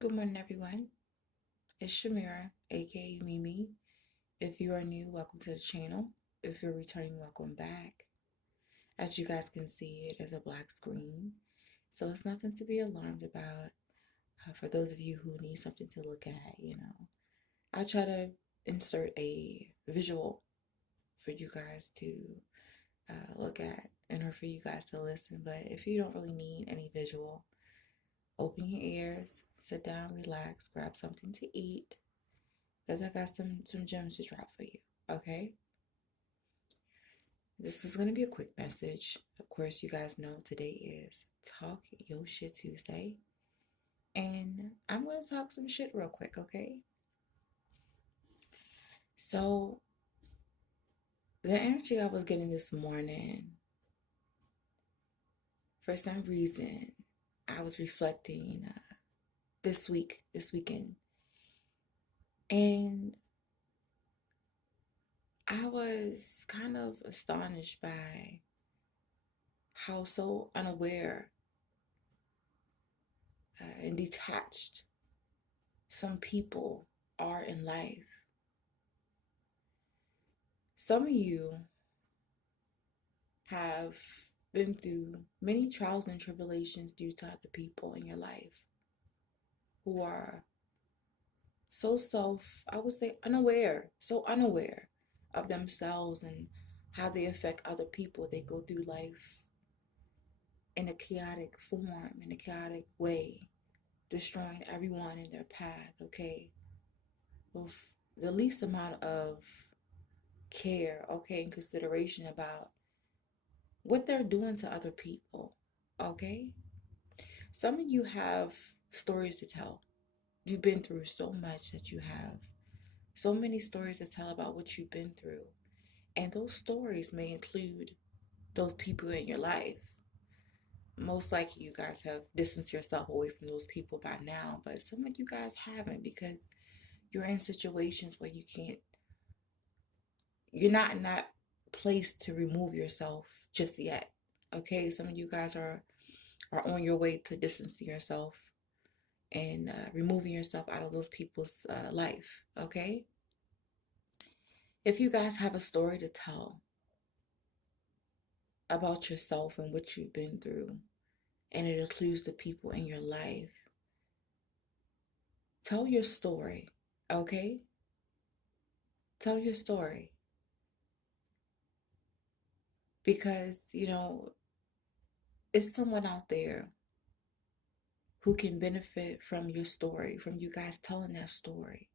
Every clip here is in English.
Good morning, everyone. It's Shamira, aka Mimi. If you are new, welcome to the channel. If you're returning, welcome back. As you guys can see, it is a black screen, so it's nothing to be alarmed about. For those of you who need something to look at, I'll try to insert a visual for you guys to look at in order for you guys to listen. But if you don't really need any visual, open your ears, sit down, relax, grab something to eat, because I got some gems to drop for you. Okay? This is gonna be a quick message. Of course, you guys know today is Talk Yo Shit Tuesday. And I'm gonna talk some shit real quick, okay? So the energy I was getting this morning, for some reason, I was reflecting this weekend, and I was kind of astonished by how so unaware and detached some people are in life. Some of you have been through many trials and tribulations due to other people in your life who are I would say so unaware of themselves and how they affect other people. They go through life in a chaotic form, in a chaotic way, destroying everyone in their path, okay? With the least amount of care, okay, and consideration about what they're doing to other people, okay? Some of you have stories to tell. You've been through so much that you have so many stories to tell about what you've been through. And those stories may include those people in your life. Most likely you guys have distanced yourself away from those people by now, but some of you guys haven't because you're in situations where you're not in that place to remove yourself just yet. Okay, some of you guys are on your way to distancing yourself and removing yourself out of those people's life. Okay, if you guys have a story to tell about yourself and what you've been through, and it includes the people in your life, tell your story. Okay, tell your story, because it's someone out there who can benefit from your story, from you guys telling that story.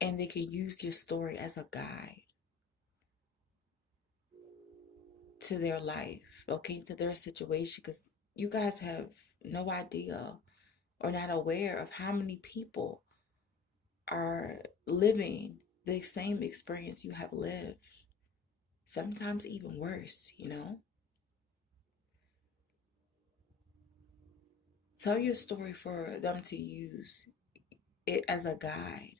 And they can use your story as a guide to their life, okay, to their situation, because you guys have no idea or not aware of how many people are living the same experience you have lived, sometimes even worse. Tell your story for them to use it as a guide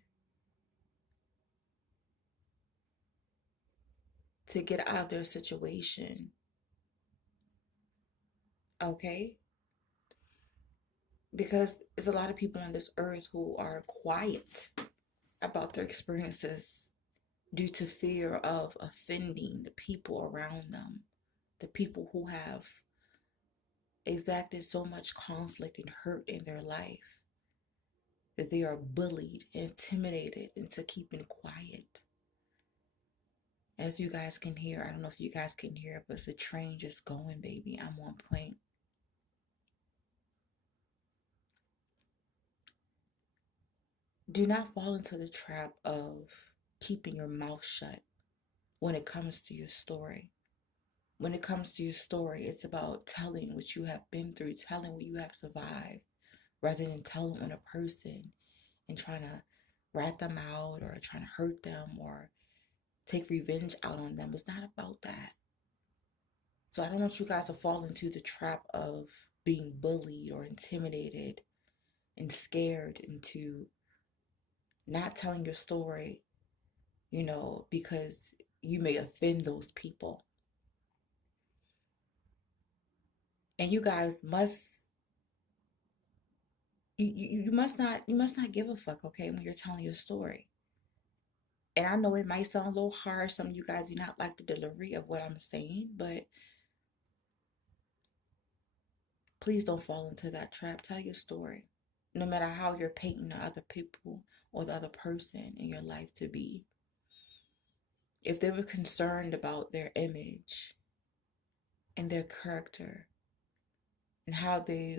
to get out of their situation, okay? Because there's a lot of people on this earth who are quiet about their experiences due to fear of offending the people around them, the people who have exacted so much conflict and hurt in their life that they are bullied, intimidated into keeping quiet. As you guys can hear, I don't know if you guys can hear, but it's a train just going, baby. I'm on point. Do not fall into the trap of keeping your mouth shut when it comes to your story. When it comes to your story, it's about telling what you have been through, telling what you have survived, rather than telling on a person and trying to rat them out or trying to hurt them or take revenge out on them. It's not about that. So I don't want you guys to fall into the trap of being bullied or intimidated and scared into not telling your story, because you may offend those people. And you guys must you must not give a fuck, okay, when you're telling your story. And I know it might sound a little harsh. Some of you guys do not like the delivery of what I'm saying, but please don't fall into that trap. Tell your story. No matter how you're painting the other people or the other person in your life to be. If they were concerned about their image and their character and how they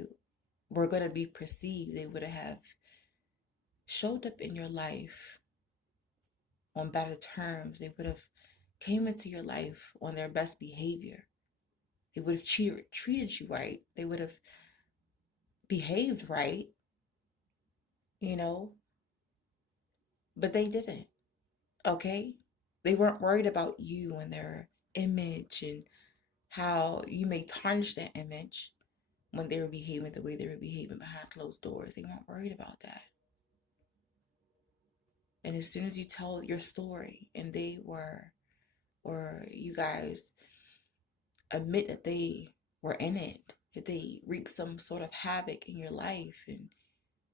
were going to be perceived, they would have showed up in your life on better terms. They would have came into your life on their best behavior. They would have treated you right. They would have behaved right, you know, but they didn't, okay? They weren't worried about you and their image and how you may tarnish that image when they were behaving the way they were behaving behind closed doors. They weren't worried about that. And as soon as you tell your story and they were, or you guys admit that they were in it, that they wreaked some sort of havoc in your life and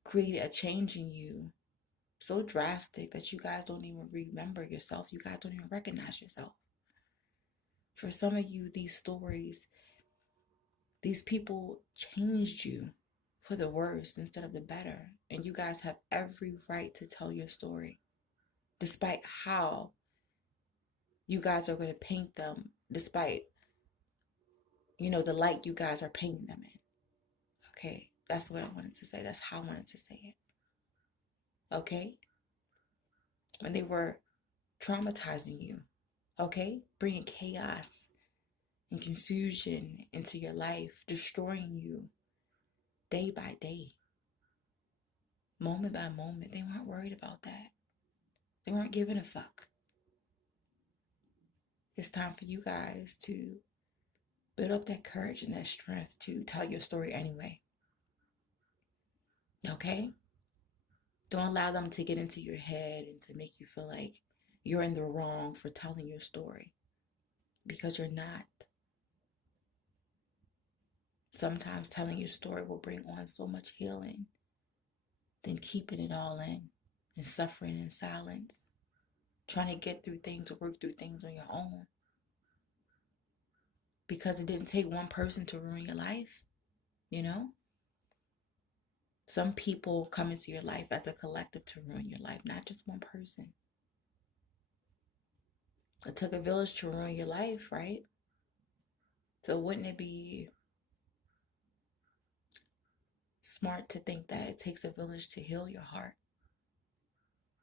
created a change in you so drastic that you guys don't even remember yourself. You guys don't even recognize yourself. For some of you, these stories, these people changed you for the worse instead of the better. And you guys have every right to tell your story, despite how you guys are going to paint them, despite, the light you guys are painting them in. Okay, that's what I wanted to say. That's how I wanted to say it. Okay? When they were traumatizing you, okay? Bringing chaos and confusion into your life, destroying you day by day, moment by moment. They weren't worried about that. They weren't giving a fuck. It's time for you guys to build up that courage and that strength to tell your story anyway. Okay? Don't allow them to get into your head and to make you feel like you're in the wrong for telling your story, because you're not. Sometimes telling your story will bring on so much healing than keeping it all in and suffering in silence, trying to get through things or work through things on your own. Because it didn't take one person to ruin your life, Some people come into your life as a collective to ruin your life, not just one person. It took a village to ruin your life, right? So wouldn't it be smart to think that it takes a village to heal your heart,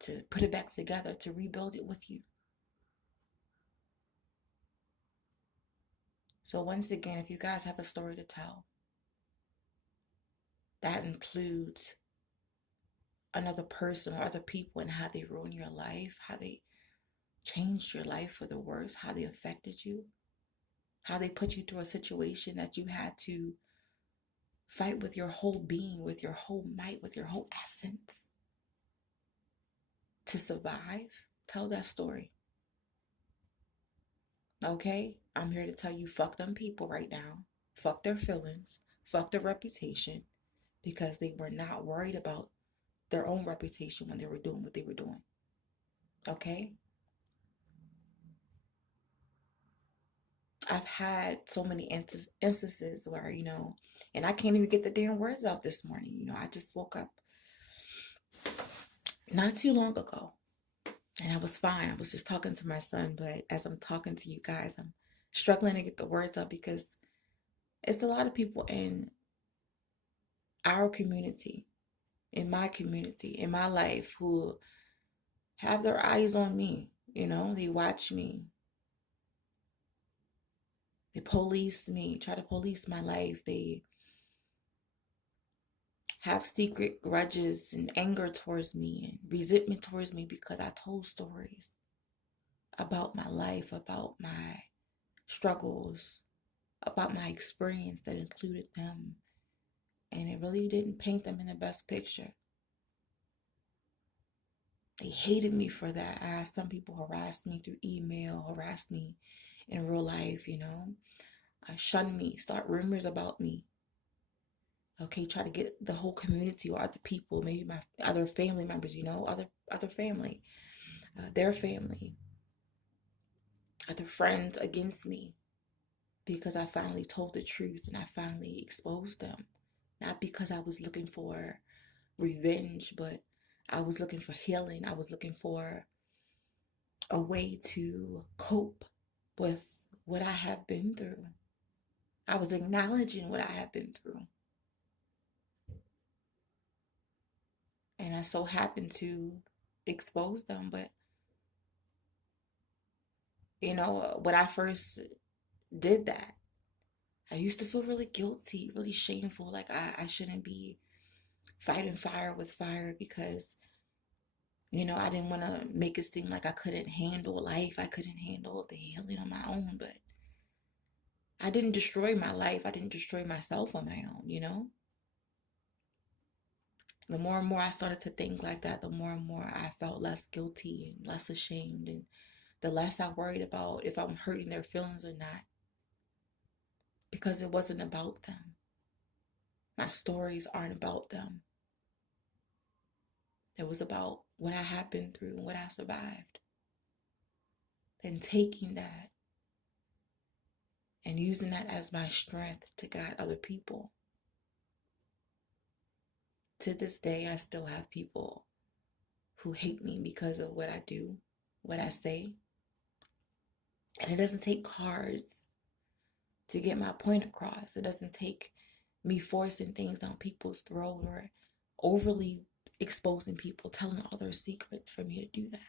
to put it back together, to rebuild it with you? So once again, if you guys have a story to tell, that includes another person or other people and how they ruined your life, how they changed your life for the worse, how they affected you, how they put you through a situation that you had to fight with your whole being, with your whole might, with your whole essence to survive. Tell that story. Okay? I'm here to tell you, fuck them people right now. Fuck their feelings. Fuck their reputation. Because they were not worried about their own reputation when they were doing what they were doing. Okay? I've had so many instances where, and I can't even get the damn words out this morning. I just woke up not too long ago and I was fine. I was just talking to my son, but as I'm talking to you guys, I'm struggling to get the words out because it's a lot of people in our community, in my community, in my life who have their eyes on me. They watch me. They police me, try to police my life. They have secret grudges and anger towards me and resentment towards me because I told stories about my life, about my struggles, about my experience that included them. And it really didn't paint them in the best picture. They hated me for that. I had some people harass me through email, harass me in real life, shun me, start rumors about me. Okay, try to get the whole community or other people, maybe my other family members, other family, their family, other friends against me, because I finally told the truth and I finally exposed them. Not because I was looking for revenge, but I was looking for healing. I was looking for a way to cope with what I have been through. I was acknowledging what I have been through. And I so happened to expose them. But, when I first did that, I used to feel really guilty, really shameful, like I shouldn't be fighting fire with fire, because, I didn't want to make it seem like I couldn't handle life. I couldn't handle the healing on my own. But I didn't destroy my life. I didn't destroy myself on my own. The more and more I started to think like that, the more and more I felt less guilty and less ashamed, and the less I worried about if I'm hurting their feelings or not, because it wasn't about them. My stories aren't about them. It was about what I had been through and what I survived. And taking that and using that as my strength to guide other people. To this day, I still have people who hate me because of what I do, what I say. And it doesn't take cards to get my point across. It doesn't take me forcing things down people's throat or overly exposing people, telling all their secrets for me to do that.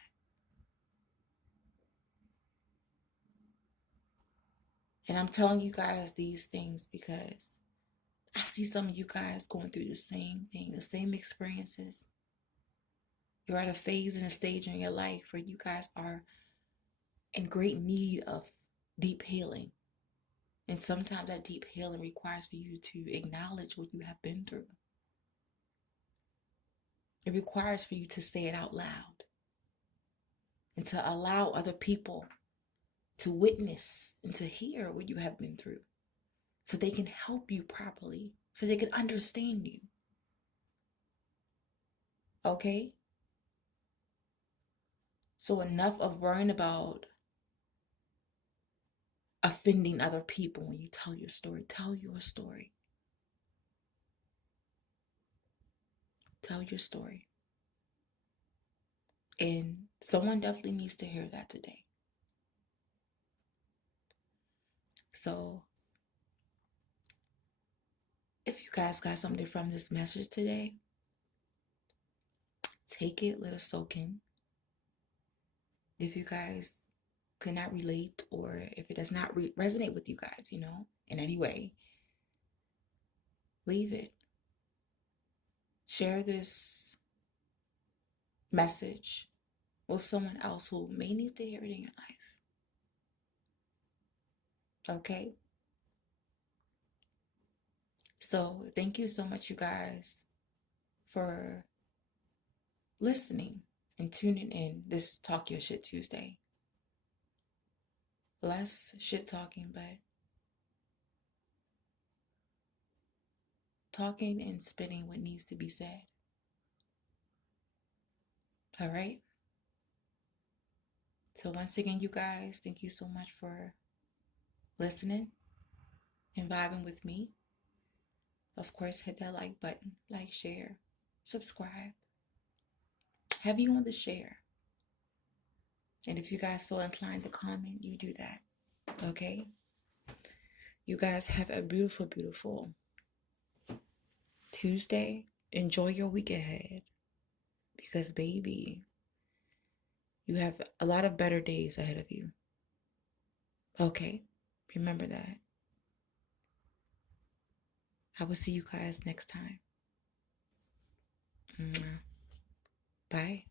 And I'm telling you guys these things because I see some of you guys going through the same thing, the same experiences. You're at a phase and a stage in your life where you guys are in great need of deep healing. And sometimes that deep healing requires for you to acknowledge what you have been through. It requires for you to say it out loud and to allow other people to witness and to hear what you have been through, so they can help you properly, so they can understand you. Okay? So enough of worrying about offending other people when you tell your story. Tell your story. Tell your story. And someone definitely needs to hear that today. So if you guys got something from this message today, take it, let it soak in. If you guys could not relate, or if it does not resonate with you guys, in any way, leave it. Share this message with someone else who may need to hear it in your life. Okay? So thank you so much, you guys, for listening and tuning in this Talk Your Shit Tuesday. Less shit talking, but talking and spitting what needs to be said. All right? So once again, you guys, thank you so much for listening and vibing with me. Of course, hit that like button, like, share, subscribe. Have you on the share. And if you guys feel inclined to comment, you do that. Okay? You guys have a beautiful, beautiful Tuesday. Enjoy your week ahead. Because, baby, you have a lot of better days ahead of you. Okay? Remember that. I will see you guys next time. Bye.